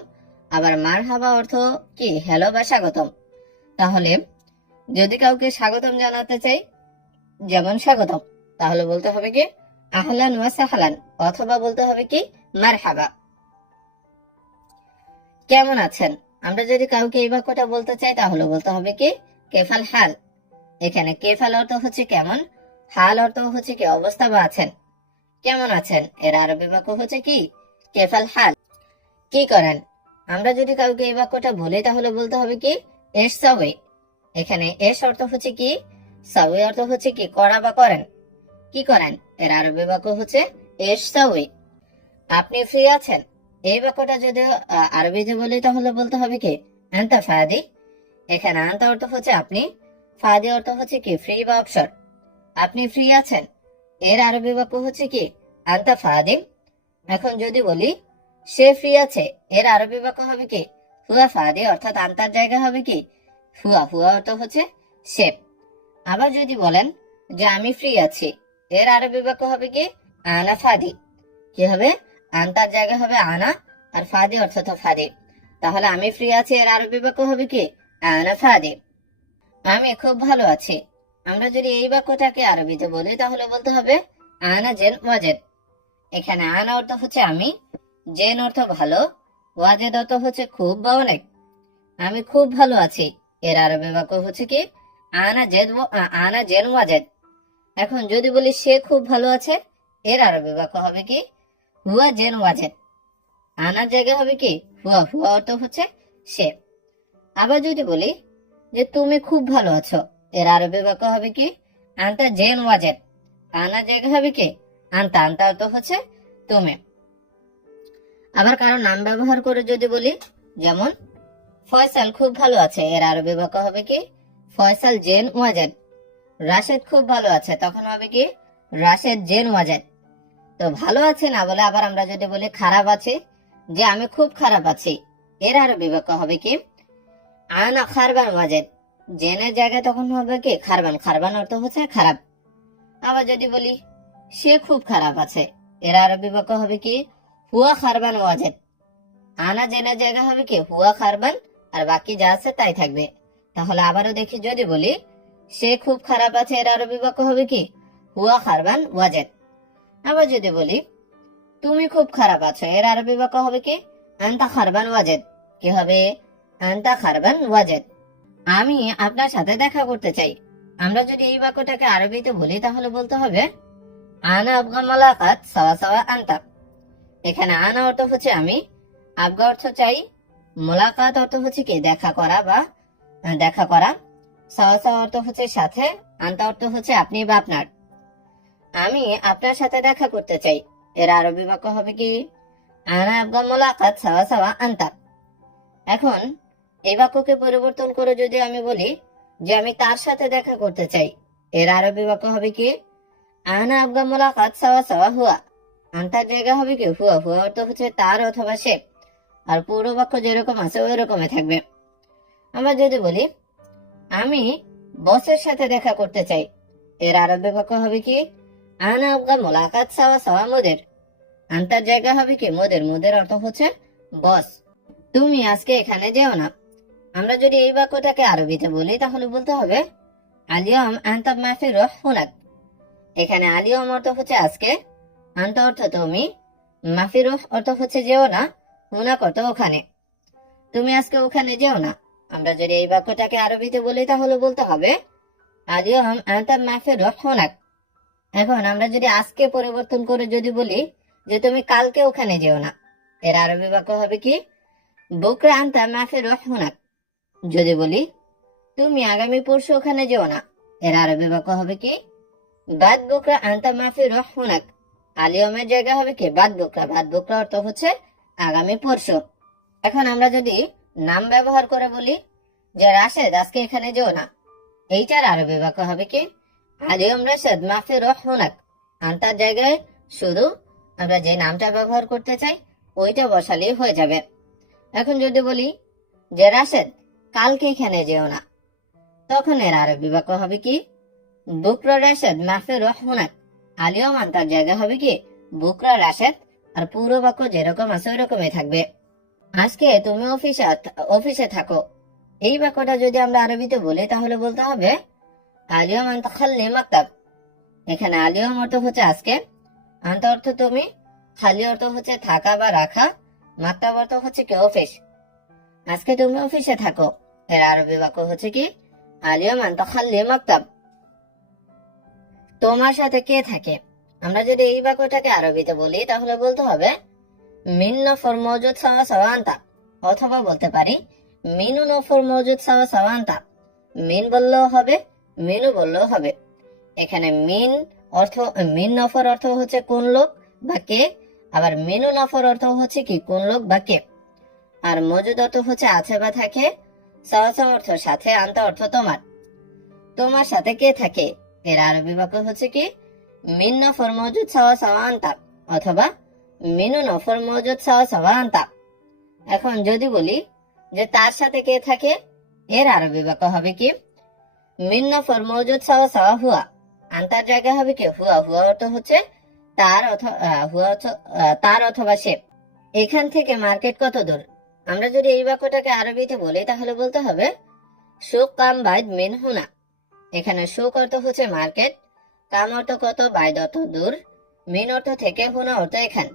আবার মারহাবা অর্থ কি? হ্যালো বা স্বাগতম। তাহলে যদি কাউকে স্বাগতম জানাতে চাই, যেমন স্বাগতম, তাহলে বলতে হবে কি? আহলান ওয়া সাহলান, অথবা বলতে হবে কি? মারহাবা। কেমন আছেন? আমরা যদি কাউকে এই বাক্যটা বলতে চাই তাহলে বলতে হবে কি? কেফাল হাল। এখানে কেফাল অর্থ হচ্ছে কেমন, হাল অর্থ হচ্ছে কি? অবস্থা বা আছেন। কেমন আছেন, এর আরবি বাক্য হচ্ছে কি? কেফাল হাল। কি করেন? আমরা যদি কাউকে এই বাক্যটা বলি তাহলে বলতে হবে কি? এস সাওয়ে। এখানে এস অর্থ হচ্ছে কি? সাওয়ে অর্থ হচ্ছে কি? করা বা করেন। কি করেন, এর আরবি বাক্য হচ্ছে এস সাওয়ে। আপনি ফ্রি আছেন? এই বাক্যটা যদি আরবিতে বলি তাহলে বলতে হবে কি? আনতা ফাদি। এখানে আনতা অর্থ হচ্ছে আপনি, ফাদি অর্থ হচ্ছে কি? ফ্রি বা অবসর। আপনি ফ্রি আছেন, এর আরবি বাক্য হচ্ছে কি? আনতা ফাদি। এখন যদি বলি সে ফ্রি আছে, এর আরবি বাক্য হবে কি? হুয়া ফাদি, অর্থাৎ আনতার জায়গা হবে কি? হুয়া। হুয়া অর্থ হচ্ছে সে। আবার যদি বলেন যে আমি ফ্রি আছি, এর আরবি বাক্য হবে কি? আনা ফাদি। কি হবে? আনতার জায়গা হবে আনা, আর ফাদি অর্থাৎ ফাদি। তাহলে আমি ফ্রি আছি এর আরবি বাক্য হবে কি? আনা ফাদি। আমি খুব ভালো আছি। আমরা যদি এই বাক্যটাকে আরবিতে বলি তাহলে বলতে হবে আনা জেন ওয়াজেদ। এখানে আনা অর্থ হচ্ছে আমি, জেন অর্থ ভালো, ওয়াজেদ অর্থ হচ্ছে খুব বা অনেক। আমি খুব ভালো আছি, এর আরবি বাক্য হচ্ছে কি? আনা জেন ওয়াজেদ। এখন যদি বলি সে খুব ভালো আছে, এর আরবি বাক্য হবে কি? হুয়া জেন ওয়াজেদ। আনার জায়গা হবে কি? হুয়া। হুয়া অর্থ হচ্ছে সে। আবার যদি বলি যে তুমি খুব ভালো আছো, এর আরবি বাক্য হবে কি? আনতা জেন ওয়াজেদ। আনার জায়গা হবে কি? আনতা। আনতা অর্থ হচ্ছে তুমি। আবার কারো নাম ব্যবহার করে যদি বলি, যেমন ফয়সাল খুব ভালো আছে, এর আরবি বাক্য হবে কি? ফয়সাল জেন ওয়াজেদ। রাশেদ খুব ভালো আছে, তখন হবে কি? রাশেদ জেন ওয়াজেদ। তো ভালো আছে না বলে আবার আমরা যদি বলি খারাপ আছে, যে আমি খুব খারাপ আছি, এর আরবি বাক্য হবে কি? আনা খারবান ওয়াজেদ। জেনের জায়গায় তখন হবে কি? খারবান। খারবান অর্থ হচ্ছে খারাপ। আবার যদি বলি সে খুব খারাপ আছে, এর আরবি বাক্য হবে কি? হুয়া খারবান ওয়াজেদ। আনা জেনের জায়গা হবে কি? হুয়া খারবান, আর বাকি যা আছে তাই থাকবে। তাহলে আবারও দেখি, যদি বলি সে খুব খারাপ আছে, এর আরবি বাক্য হবে কি? হুয়া খারবান ওয়াজেদ। আবার যদি বলি তুমি খুব খারাপ আছো, এর আরবি বাক্য হবে কি? আনতা খারবান ওয়াজেদ। কি হবে? আনতা খারবান ওয়াজেদ। আমি আপনার সাথে দেখা করতে চাই। আমরা যদি এই বাক্যটাকে আরবিতে বলি তাহলে বলতে হবে আনা আবগা মালাকাত সাওয়া সাওয়া আনতা। এখানে আনা অর্থ হচ্ছে আমি, আবগা অর্থ চাই, মোলাকাত অর্থ হচ্ছে কি? দেখা করা বা দেখা করা, সাওয়া সাওয়া অর্থ হচ্ছে সাথে, আনতা অর্থ হচ্ছে আপনি বা আপনার। আমি আপনার সাথে দেখা করতে চাই, এর আরবি বাক্য হবে কি? আনা আবগা মোলাকাত সাওয়া সাওয়া আনতা। এখন এই বাক্যকে পরিবর্তন করে যদি আমি বলি যে আমি তার সাথে দেখা করতে চাই, এর আরবি বাক্য হবে কি? আনা আবগা মোলাকাত সাওয়া সাওয়া হুয়া। আনতার জায়গা হবে কি হুয়া, হুয়া অর্থ হচ্ছে তার অথবা সে, আর পুরো বাক্য যেরকম আছে ওই রকমই থাকবে। আমরা যদি বলি আমি বসের সাথে দেখা করতে চাই, এর আরবি বাক্য হবে কি আনা আবগা মোলাকাত সাওয়া সাওয়া মুদের। আনতার জায়গা হবে কি মুদের, মুদের অর্থ হচ্ছে বস। তুমি আজকে এখানে যেও না। আমরা যদি এই বাক্যটাকে আরবিতে বলি তাহলে বলতে হবে আলিয়ম আনতা মাফি রহ হুনাক। এখানে আলিয়ম অর্থ হচ্ছে আজকে, আনতা অর্থ তুমি, মাফি রহ অর্থ হচ্ছে যেও না, হুনাক অর্থ ওখানে। তুমি আজকে ওখানে যেও না। আমরা যদি এই বাক্যটাকে আরবিতে বলি তাহলে বলতে হবে আলিয়ম আনতা মাফি রহ হুনাক। এখন আমরা যদি আজকে পরিবর্তন করে যদি বলি যে তুমি কালকে ওখানে যেও না, এর আরবি বাক্য হবে কি বুকরা আনতা মাফি রহ হুনাক। যদি বলি তুমি আগামী পরশু ওখানে যেও না, এর আরবি বাক্য হবে কি বাদ বুকরা আনতা মাফি রহ হুনাক। আলিয়মের জায়গা হবে কি বাদ বুকরা, বাদ বুকরা অর্থ হচ্ছে আগামী পরশু। এখন আমরা যদি নাম ব্যবহার করে বলি যে রাশেদ আজকে এখানে যেও না, এইটার আরবি বাক্য হবে কি আলিয়ম রাশেদ মাফি রহ হুনাক। আনতার জায়গায় শুধু আমরা যে নামটা ব্যবহার করতে চাই ওইটা বসালেই হয়ে যাবে। এখন যদি বলি যে রাশেদ কালকে এখানে যেও না, তখন এর আরবি বাক্য হবে কি বুকরা রাশেদ মাফি রহ হুনাক। আলিয়ম আনতার জায়গা হবে কি বুকরা রাশেদ, আর পুরো বাক্য যেরকম আছে ওই রকমই থাকবে। আজকে তুমি অফিসে থাকো, এই বাক্যটা যদি আমরা আরবিতে বলি তাহলে বলতে হবে আলিয়ম আনতা খাল্লি মাকতাব। এখানে আলিয়ম অর্থ হচ্ছে আজকে, আনতা অর্থ তুমি, খালি অর্থ হচ্ছে থাকা বা রাখা, মাকতাব অর্থ হচ্ছে কি অফিস। আজকে তুমি অফিসে থাকো, এর আরবি বাক্য হচ্ছে কি আলিয়ম আনতা খাল্লি মাকতাব। তোমার সাথে কে থাকে, আমরা যদি এই বাক্যটাকে আরবিতে বলি তাহলে বলতে হবে মিন নফর মওজুদ সাওয়া সাওয়া আনতা, অথবা বলতে পারি মিনু নফর মওজুদ সাওয়া সাওয়া আনতা। মিন বললেও হবে, মিনু বললেও হবে। এখানে মিন নফর অর্থ হচ্ছে কোন লোক বা কে, আবার মিনু নফর অর্থ হচ্ছে কি কোন লোক বা কে, আর মজুদ অর্থ হচ্ছে আছে বা থাকে, সাওয়া সাওয়া অর্থ সাথে, আনতা অর্থ তোমার। তোমার সাথে কে থাকে, এর আরবি বাক্য হচ্ছে কি মিন নফর মওজুদ সাওয়া সাওয়া আনতা, অথবা মিনু নফর মওজুদ সাওয়া সাওয়া আনতা। এখন যদি বলি যে তার সাথে কে থাকে, এর আরবি বাক্য হবে কি মিন নফর মওজুদ সাওয়া সাওয়া হুয়া। আনতার জায়গা হবে কি হুয়া, হুয়া অর্থ হচ্ছে তার অথবা সে। এখান থেকে মার্কেট কত দূর, আমরা যদি এই বাক্যটাকে আরবিতে বলি তাহলে বলতে হবে সুক কাম বাইদ মিন হুনা। এখানে সুক অর্থ হচ্ছে মার্কেট, কাম অর্থ কত, বাইদ অর্থ দূর, মিন অর্থ থেকে, হুনা অর্থ এখান।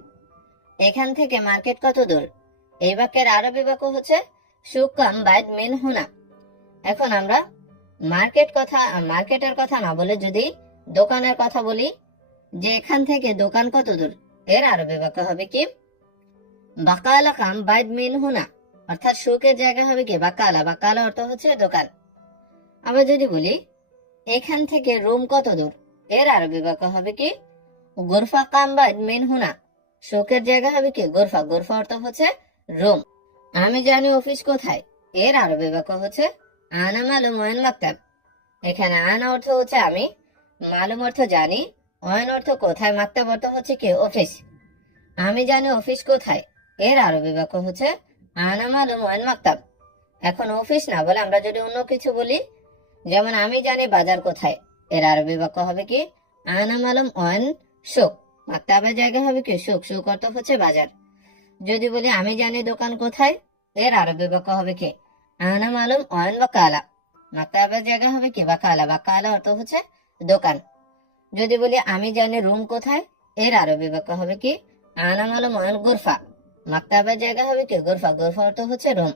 এখান থেকে মার্কেট কত দূর, এই বাক্যের আরবি বাক্য হচ্ছে সুক কাম বাইদ মিন হুনা। এখন আমরা মার্কেটের কথা না বলে যদি দোকানের কথা বলি যে এখান থেকে দোকান কত দূর, এর আরবি বাক্য হবে কি বাকালা কাম বাইদ মিন হুনা। অর্থাৎ সুকের জায়গা হবে কি বাকালা, বাকালা অর্থ হচ্ছে দোকান। আবার যদি বলি এখান থেকে রুম কত দূর, এর আরবি বাক্য হবে কি গোরফা কাম বাইদ মিন হুনা। সুকের জায়গা হবে কি গোরফা, গোরফা অর্থ হচ্ছে রুম। আমি জানি অফিস কোথায়, এর আরবি বাক্য হচ্ছে আনা মালুম ওয়াইন মাকতাব। এখানে আনা অর্থ হচ্ছে আমি, মালুম অর্থ জানি, ওয়াইন অর্থ কোথায়, মাকতাব অর্থ হচ্ছে কি অফিস। আমি জানি অফিস কোথায়, এর আরবি বাক্য হচ্ছে আনা মালুম ওয়াইন মাকতাব। এখন অফিস না বলে আমরা যদি অন্য কিছু বলি, যেমন আমি জানি বাজার কোথায়, এর আরবি বাক্য হবে কি আনা মালুম ওয়াইন সুক। মাকতাবের জায়গা হবে কি সুক, সুক অর্থ হচ্ছে বাজার। যদি বলি আমি জানি দোকান কোথায়, এর আরবি বাক্য হবে কি আনা মালুম ওয়াইন বাকালা। মাকতাবের জায়গা হবে কি বাকালা, বাকালা অর্থ হচ্ছে দোকান। যদি বলি আমি জানি রুম কোথায়, এর আরবি বাক্য হবে কি আনা মালুম ওয়াইন গুরফা। মাকতাবের জায়গা হবে কি গুরফা, গুরফা অর্থ হচ্ছে রুম।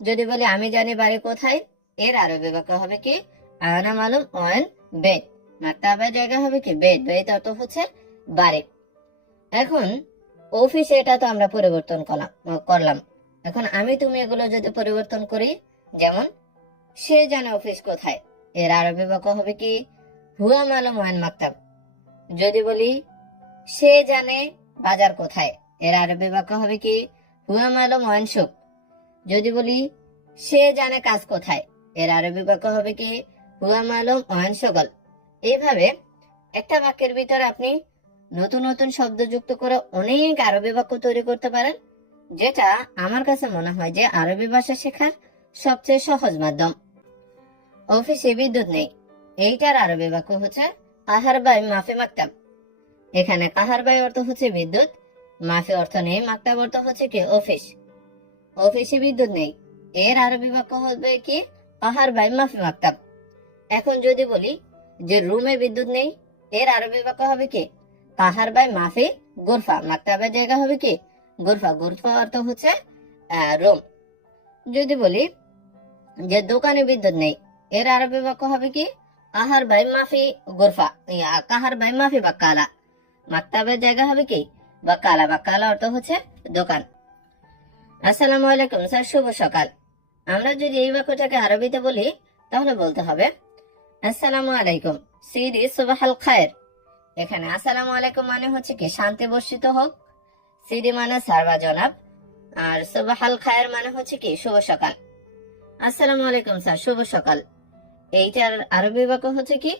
যদি বলি আমি জানি বাড়ি কোথায়, এর আরবি বাক্য হবে কি আনা মালুম ওয়াইন বেত। মাকতাবের জায়গা হবে কি বেত, বেত অর্থ হচ্ছে বাড়ি। এখন অফিসে এটা তো আমরা পরিবর্তন করলাম। এখন আমি তুমি এগুলো যদি পরিবর্তন করি, যেমন সে জানে অফিস কোথায়, এর আরবি বাক্য হবে কি হুয়া মালুম ওয়াইন মাকতাব। যদি বলি সে জানে বাজার কোথায়, এর আরবি বাক্য হবে কি হুয়া মালুম ওয়াইন সুক। যদি বলি সে জানে কাজ কোথায়, এর আরবি বাক্য হবে কি হুয়া মালুম ওয়াইন শগল। এইভাবে একটা বাক্যের ভিতরে আপনি নতুন নতুন শব্দ যুক্ত করে অনেক আরবি বাক্য তৈরি করতে পারেন, যেটা আমার কাছে মনে হয় যে আরবি ভাষা শেখার সবচেয়ে সহজ মাধ্যম। অফিসে বিদ্যুৎ নেই, এইটার আরবি বাক্য হচ্ছে কাহার বাই মাফি মাকতাব। এখানে কাহার বাই অর্থ হচ্ছে বিদ্যুৎ, মাফি অর্থ নেই, মাকতাব অর্থ হচ্ছে কি অফিস। অফিসে বিদ্যুৎ নেই, এর আরবি বাক্য হবে কি কাহার বাই মাফি মাকতাব। এখন যদি বলি যে রুমে বিদ্যুৎ নেই, এর আরবি বাক্য হবে কি কাহার বাই মাফি গুরফা। মাকতাবের জায়গা হবে কি গুরফা। গুরফা অর্থ হচ্ছে রুম। যদি বলি যে দোকানে বিদ্যুৎ নেই, এর আরবি বাক্য হবে কি কাহার বাই মাফি গুরফা, কাহার বাই মাফি বাক্কালা। মাকতাবের জায়গা হবে কি বাক্কালা। বাক্কালা অর্থ হচ্ছে দোকান। আসসালামু আলাইকুম স্যার, শুভ সকাল। আমরা যদি এই বাক্যটাকে আরবিতে বলি তাহলে বলতে হবে আসসালামু আলাইকুম সিদি সুবহাল খায়ের। এখানে আসসালামু আলাইকুম মানে হচ্ছে কি শান্তি বর্ষিত হোক, সিদি মানে স্যার বা জনাব, আর সুবহাল খায়ের মানে হচ্ছে কি শুভ সকাল। আসসালামু আলাইকুম স্যার, শুভ সকাল। এইটার আরবি বাক্য হচ্ছে কি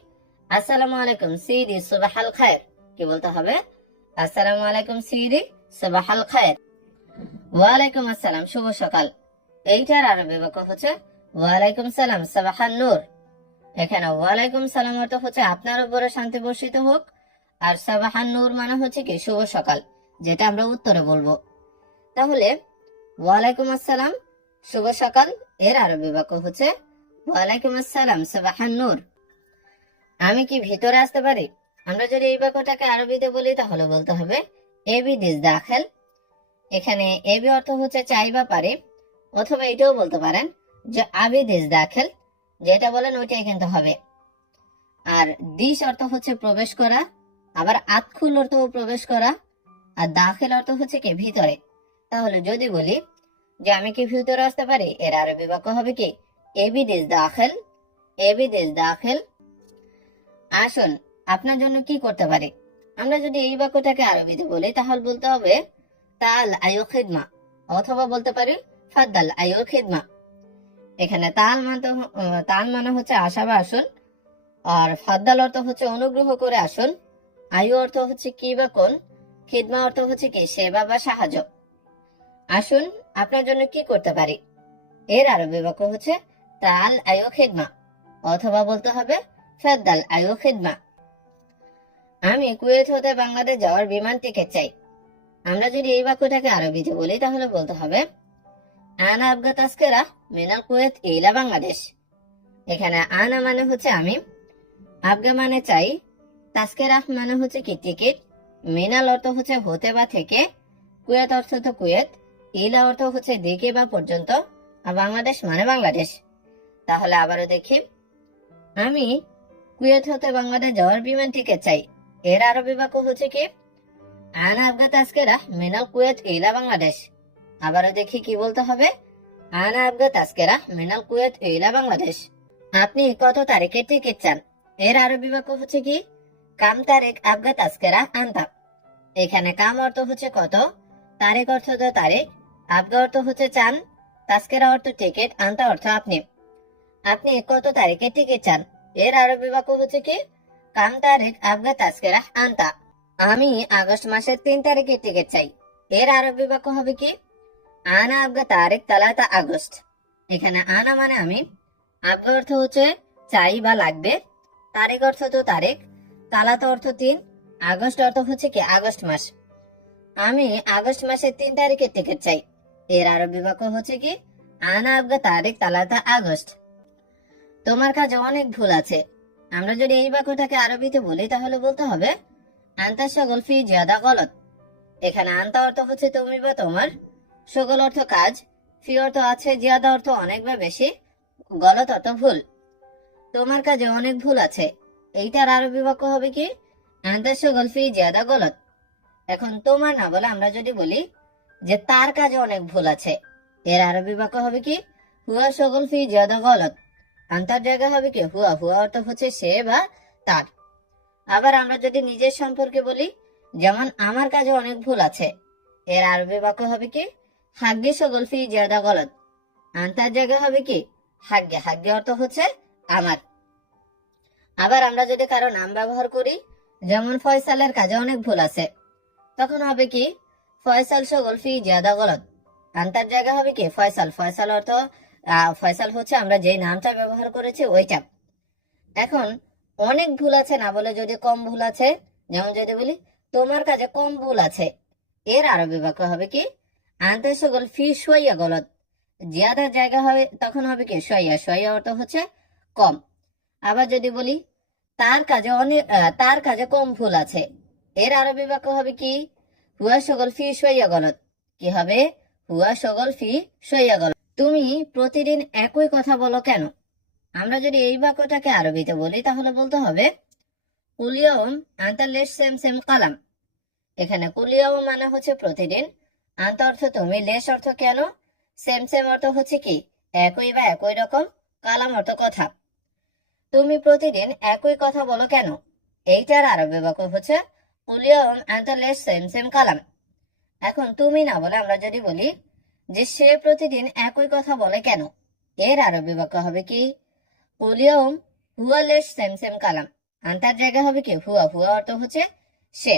আসসালামু আলাইকুম সিদি সুবহাল খায়ের। কি বলতে হবে আসসালামু আলাইকুম সিদি সুবহাল খায়ের। ওয়ালাইকুম আসসালাম, শুভ সকাল। এইটার আরবি বাক্য হচ্ছে ওয়ালাইকুম সালাম সাবাহান নূর। এখানে ওয়ালাইকুম সালাম অর্থ হচ্ছে আপনার উপরে শান্তি বর্ষিত হোক, আর সাবাহান নূর মানে হচ্ছে কি শুভ সকাল, যেটা আমরা উত্তরে বলবো। তাহলে ওয়ালাইকুম আসসালাম শুভ সকাল, এর আরবি বাক্য হচ্ছে ওয়ালাইকুম আসসালাম সাবাহান নূর। আমি কি ভিতরে আসতে পারি? আমরা যদি এই বাক্যটাকে আরবিতে বলি তাহলে বলতে হবে এবি দিস দাখেল। এখানে এবি অর্থ হচ্ছে চাই বা পারি, অথবা এটাও বলতে পারেন যে আবি দিস দাখেল, যেটা বলেন ওইটাই কিন্তু হবে। আর দিস অর্থ হচ্ছে প্রবেশ করা, আবার আদখুল অর্থ প্রবেশ করা, আর দাখিল অর্থ হচ্ছে কি ভিতরে। তাহলে যদি বলি যে আমি কি ভিতরে আসতে পারি, এর আরবি বাক্য হবে কি এবি দিস দাখেল। এবি দিস দাখেল। আসুন আপনার জন্য কি করতে পারি। আমরা যদি এই বাক্যটাকে আরবিতে বলি তাহলে বলতে হবে তাল আয়ু খিদমা, অথবা বলতে পারি ফাদ্দাল আয়ু খিদমা। এখানে তাল মানে হচ্ছে আশা বা আসুন, আর ফাদ্দাল অর্থ হচ্ছে অনুগ্রহ করে আসুন, আয়ু অর্থ হচ্ছে কি বা কোন, খিদমা অর্থ হচ্ছে কি সেবা বা সাহায্য। আসুন আপনার জন্য কি করতে পারি, এর আরবি বাক্য হচ্ছে তাল আয়ু খিদমা, অথবা বলতে হবে ফাদ্দাল আয়ু খিদমা। আমি কুয়েত হতে বাংলাদেশ যাওয়ার বিমান টিকিট চাই। আমরা যদি এই বাক্যটাকে আরবিতে বলি তাহলে বলতে হবে আনা আবগা তাস্কেরা মিনাল কুয়েত ইলা বাংলাদেশ। এখানে আনা মানে হচ্ছে আমি, আবগা মানে চাই, তাস্কেরা মানে হচ্ছে কি টিকিট, মিনাল অর্থ হচ্ছে হতে বা থেকে, কুয়েত অর্থ তো কুয়েত, ইলা অর্থ হচ্ছে দিকে বা পর্যন্ত, আর বাংলাদেশ মানে বাংলাদেশ। তাহলে আবারও দেখি, আমি কুয়েত হতে বাংলাদেশ যাওয়ার বিমান টিকিট চাই, এর আরবি বাক্য হচ্ছে কি আনা আবগা তাস্কেরা মিনাল কুয়েত ইলা বাংলাদেশ। আবারও দেখি কি বলতে হবে আনা আবগা তাস্কেরা মিনাল কুয়েত ইলা বাংলাদেশ। আপনি কত তারিখে টিকিট চান, এর আরবি বাক্য হচ্ছে কি কাম তারিখ আবগা তাস্কেরা আনতা। এখানে কাম অর্থ হচ্ছে কত, তারিখ অর্থ তো তারিখ, আবগা অর্থ হচ্ছে চান, তাস্কেরা অর্থ টিকিট, আনতা অর্থ আপনি। আপনি কত তারিখে টিকিট চান, এর আরবি বাক্য হচ্ছে কি কাম তারিখ আবগা তাস্কেরা আনতা। আমি আগস্ট মাসের 3 তারিখে টিকিট চাই, এর আরবি বাক্য হবে কি আনা আবগা তারিখ তালাতা আগস্ট। এখানে আনা মানে আমি, আবগা অর্থ হচ্ছে চাই বা লাগবে, তারিখ অর্থ তো তারিখ, তালাতা অর্থ 3, আগস্ট অর্থ হচ্ছে কি আগস্ট মাস। আমি আগস্ট মাসের 3 তারিখে টিকিট চাই, এর আরবি বাক্য হচ্ছে কি আনা আবগা তারিখ তালাতা আগস্ট। তোমার কাজে অনেক ভুল আছে। আমরা যদি এই বাক্যটাকে আরবিতে বলি তাহলে বলতে হবে আনতা শগল ফি জিয়াদা গলত। এখানে আনতা অর্থ হচ্ছে তুমি বা তোমার, শগল অর্থ কাজ, ফি অর্থ আছে, জিয়াদা অর্থ অনেক বা বেশি, গলত অর্থ ভুল। তোমার কাজে অনেক ভুল আছে, এইটার আরবি বাক্য হবে কি আনতা শগল ফি জিয়াদা গলত। এখন তোমার না বলে আমরা যদি বলি যে তার কাজে অনেক ভুল আছে, এর আরবি বাক্য হবে কি হুয়া শগল ফি জিয়াদা গলত। আনতার জায়গা হবে কি হুয়া, হুয়া অর্থ হচ্ছে সে বা তার। আবার আমরা যদি নিজের সম্পর্কে বলি, যেমন আমার কাজে অনেক ভুল আছে, এর আরবি বাক্য হবে কি হাগ্গে শগল ফি জিয়াদা গলত। আনতার জায়গা হবে কি হাগ্গে, হাগ্গে অর্থ হচ্ছে আমার। আবার আমরা যদি কারো নাম ব্যবহার করি, যেমন ফয়সালের কাজে অনেক ভুল আছে, তখন হবে কি ফয়সাল শগল ফি জিয়াদা গলত। আনতার জায়গা হবে কি ফয়সাল। ফয়সাল অর্থ ফয়সাল হচ্ছে আমরা যে নামটা ব্যবহার করেছি ওইটা। এখন অনেক ভুল আছে না বলে যদি কম ভুল আছে, যেমন যদি বলি তোমার কাজে কম ভুল আছে, এর আরবি বাক্য হবে কি আনতে শগল ফি শোয়া গলত। জিয়াদার জায়গা হবে তখন হবে কি শোয়া। শোয়া অর্থ হচ্ছে কম। আবার যদি বলি তার কাজে কম ভুল আছে, এর আরবি বাক্য হবে কি হুয়া শগল ফি শোয়া গলত। কি হবে হুয়া শগল ফি শোয়া গলত। তুমি প্রতিদিন একই কথা বলো কেন? আমরা যদি এই বাক্যটাকে আরবিতে বলি তাহলে বলতে হবে কুলিয়ম আন্তালেশ সেম সেম কালাম। এখানে কুলিয়ম মানে হচ্ছে প্রতিদিন, আন্তা অর্থ তুমি, লেশ অর্থ কেন, সেম সেম অর্থ হচ্ছে কি একই বা একই রকম, কালাম অর্থ কথা। তুমি প্রতিদিন একই কথা বলো কেন, এইটার আরবি বাক্য হচ্ছে কুলিয়ম আন্তালেশ সেম সেম কালাম। এখন তুমি না বলে আমরা যদি বলি যে সে প্রতিদিন একই কথা বলে কেন, এর আরবি বাক্য হবে কি কুলিয়ম হুয়া লেশ সেম সেম কালাম। আন্তার জায়গা হবে কি হুয়া। হুয়া অর্থ হচ্ছে সে।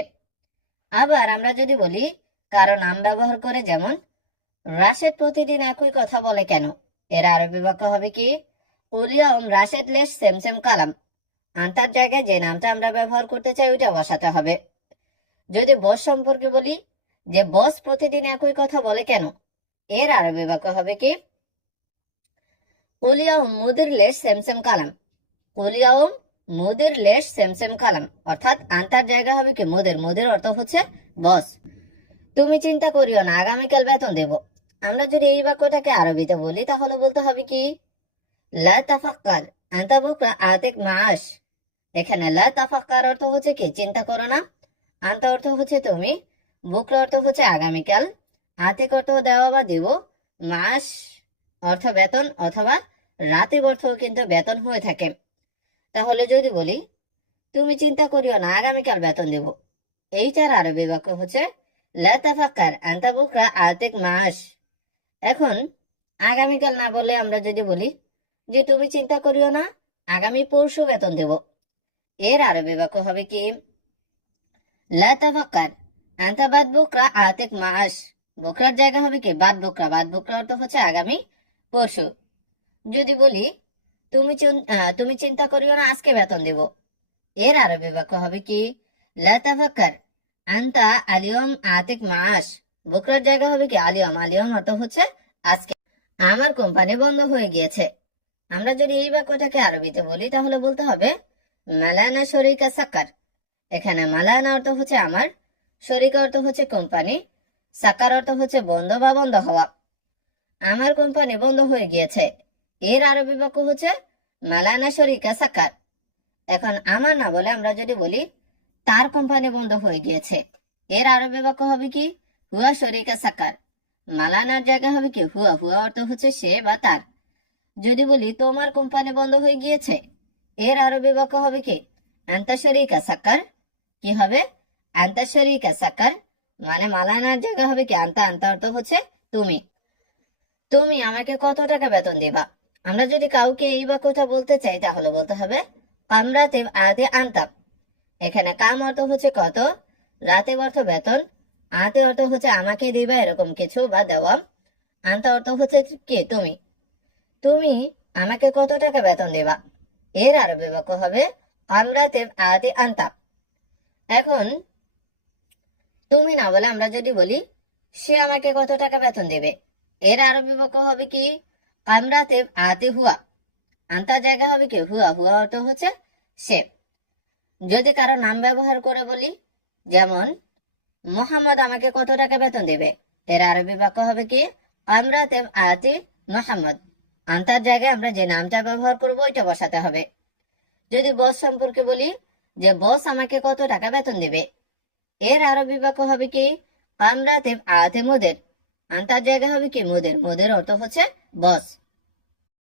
আবার আমরা যদি বলি কারো নাম ব্যবহার করে, যেমন রাশেদ প্রতিদিন একই কথা বলে কেন, এর আরবি বাক্য হবে কি কুলিয়ম রাশেদ লেশ সেম সেম কালাম। আন্তার জায়গায় যে নামটা আমরা ব্যবহার করতে চাই ওইটা বসাতে হবে। যদি বস সম্পর্কে বলি যে বস প্রতিদিন একই কথা বলে কেন, এর আরবি বাক্য হবে কি কুলিয়ম মুদির লেশ সেম সেম কালাম। কুলিয়ম মুদির লেশ সেম সেম কালাম, অর্থাৎ আন্তার জায়গা হবে কি মুদির। মুদির অর্থ হচ্ছে বস। তুমি চিন্তা করিও না, আগামীকাল বেতন দেব। আমরা যদি এই বাক্যটাকে আরবিতে বলি তাহলে বলতে হবে কি লা তাফাক্কার আন্তা বুকরা আতিক মাস। এখানে লা তাফাক্কার অর্থ হচ্ছে কি চিন্তা করো না, আন্তা অর্থ হচ্ছে তুমি, বুকরা অর্থ হচ্ছে আগামীকাল, আতিক অর্থ দেওয়া বা দিব, মাস অর্থ বেতন অথবা রাতে অর্থ কিন্তু বেতন হয়ে থাকে। তাহলে যদি বলি তুমি চিন্তা করিও না, আগামীকাল বেতন দেব, এইটার আরবি বাক্য হচ্ছে লা তাফাক্কার আন্তা বুকরা আতিক মাস। এখন আগামীকাল না বলে আমরা যদি বলি যে তুমি চিন্তা করিও না, আগামী পরশু বেতন দেব, এর আরবি বাক্য হবে কি লা তাফাক্কার আন্তা বাদ বুকরা আতিক মাস। বুকরার জায়গা হবে কি বাদ বুকরা। বাদ বুকরা অর্থ হচ্ছে আগামী পরশু। যদি বলি তুমি চিন্তা করিও না, আজকে বেতন দেব, এর আরবি বাক্য হবে কি লা তাফাক্কার আন্তা আলিয়ম আতিক মাস। বুকরার জায়গা হবে কি আলিয়ম। আলিয়ম অর্থ হচ্ছে আজকে। আমার কোম্পানি বন্ধ হয়ে গিয়েছে। আমরা যদি এই বাক্যটাকে আরবিতে বলি তাহলে বলতে হবে মালানা শরিকা সাকার। এখানে মালানা অর্থ হচ্ছে আমার, শরিকা অর্থ হচ্ছে কোম্পানি, সাকার অর্থ হচ্ছে বন্ধ বা বন্ধ হওয়া। আমার কোম্পানি বন্ধ হয়ে গিয়েছে, এর আরবি বাক্য হচ্ছে মালানা শরিকা সাকার। এখন আমার না বলে আমরা যদি বলি তার কোম্পানি বন্ধ হয়ে গিয়েছে, এর আরবি বাক্য হবে কি হুয়া শরিকা সাকার। মালানার জায়গা হবে কি হুয়া। হুয়া অর্থ হচ্ছে সে বা তার। যদি বলি তোমার কোম্পানি বন্ধ হয়ে গিয়েছে, এর আরবি বাক্য হবে কি আন্তা শরিকা সাকার। কি হবে আন্তা শরিকা সাকার, মানে মালানার জায়গা হবে কি আন্তা। আন্তা অর্থ হচ্ছে তুমি। তুমি আমাকে কত টাকা বেতন দিবা? আমরা যদি কাউকে এই বাক্যটা বলতে চাই তাহলে বলতে হবে কামরাতে আতে আনতাম। এখানে কাম অর্থ হচ্ছে কত, রাতে অর্থ বেতন, আতে অর্থ হচ্ছে আমাকে দিবা এরকম কিছু বা দেওয়া, আনতা অর্থ হচ্ছে কি তুমি। তুমি আমাকে কত টাকা বেতন দিবা, এর আরবি বাক্য হবে কামরাতে আতে আনতাম। এখন তুমি না বলে আমরা যদি বলি সে আমাকে কত টাকা বেতন দেবে, এর আরবি বাক্য হবে কি কামরাতে আতে হুয়া। আনতার জায়গা হবে কি হুয়া। হুয়া অর্থ হচ্ছে সে। যদি কারো নাম ব্যবহার করে বলি, যেমন মোহাম্মদ আমাকে কত টাকা বেতন দেবে, এর আরবি বাক্য হবে কি কামরাতে আতে মোহাম্মদ। আনতার জায়গায় আমরা যে নামটা ব্যবহার করবো ওইটা বসাতে হবে। যদি বস সম্পর্কে বলি যে বস আমাকে কত টাকা বেতন দেবে, এর আরবি বাক্য হবে কি কামরাতে আতে মুদের। আনতার জায়গা হবে কি মুদের। মুদের অর্থ হচ্ছে বস।